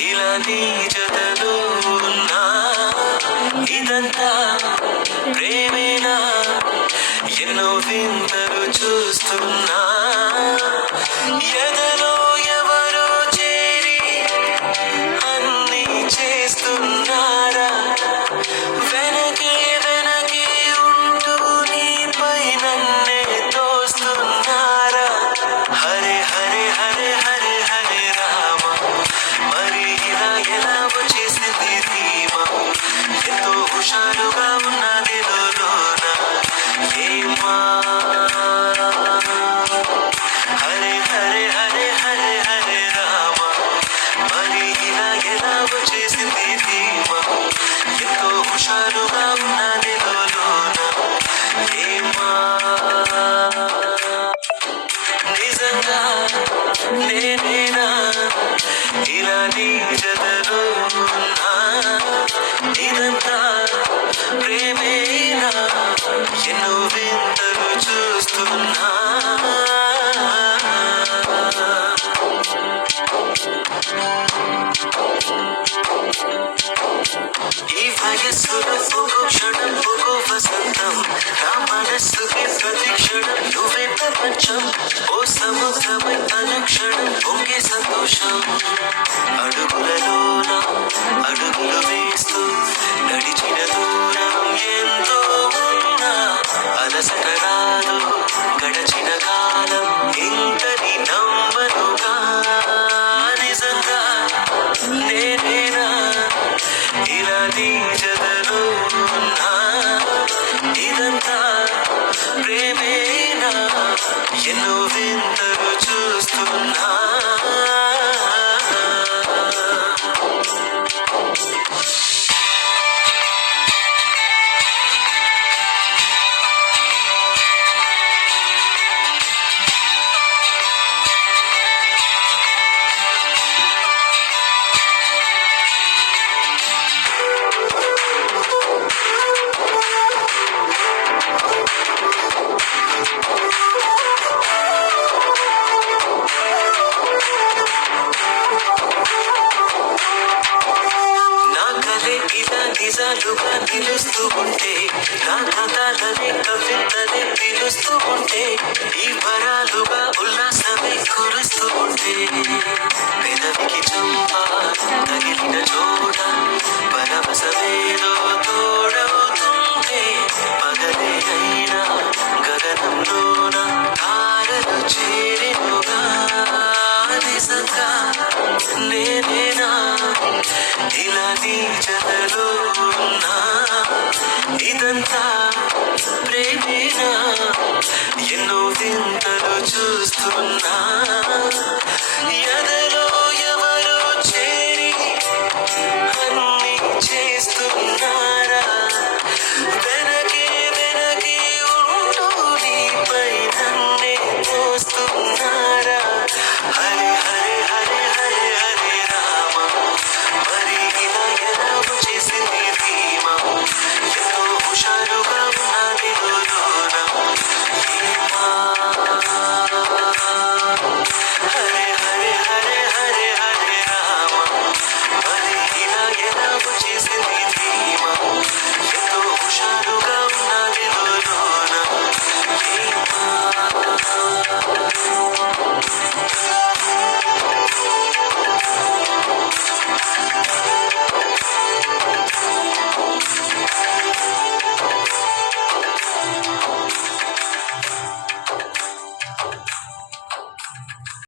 ఇలా నీ జతలో ఉన్నా ఇదంతా ప్రేమేనా ఎన్నో వింతలు చూస్తున్నా ఎదలో ఎవరో చేరి అన్నీ చేస్తున్నారా వెనకే వెనకే ఉంటూ నీపై నన్నే తోస్తున్నారా హరే హరే హరే హరే హరే రామ మరి ఇలా ఎలా వచ్చేసింది ధీమా ఎంతో హుషారుగా ఉన్నది లోన ఏమా హరే హరే హరే హరే హరే రామ మరి ఇలా ఎలా వచ్చేసింది ధీమా ఎంతో హుషారుగా ఉన్నది లోన ఏమా నిజంగా నేనేనా ఇలా నీ జతలో ఉన్నా ఇదంతా ప్రేమేనా ఎన్నో వింతలు చూస్తున్నా ఈ వయస్సులో ఒక్కో క్షణం ఒక్కో వసంతం నా మనస్సుకి ప్రతి క్షణం నువ్వే ప్రపంచం ఓ సముద్రమై అనుక్షణం పొంగే సంతోషం అడుగులలోన అడుగులు వేస్తూ నడిచిన దూరం ఎంతో ఉన్నా అలసట రాదు గడచిన కాలం ఇంతని నమ్మనుగా నిజంగా నేనేనా ఇలా నీ జతలో ఉన్నా ఇదంతా ప్రేమేనా ఎన్నో వింతలు చూస్తున్నా నిజాలుగా నిలుస్తూ ఉంటే నా కథలనే కవితలే పిలుస్తూ ఉంటే ఈ వరాలుగా ఉల్లాసమే కురుస్తూ ఉంటే పెదవికి చంప తగిలిన చోట పరవశమేదో తోడవుతుంటే పగలే అయినా గగనంలోన తారలు చేరినుగా నిజంగా నేనేనా ఇలా నీ జతలో ఉన్నా ఇదంతా ప్రేమేనా ఎన్నో వింత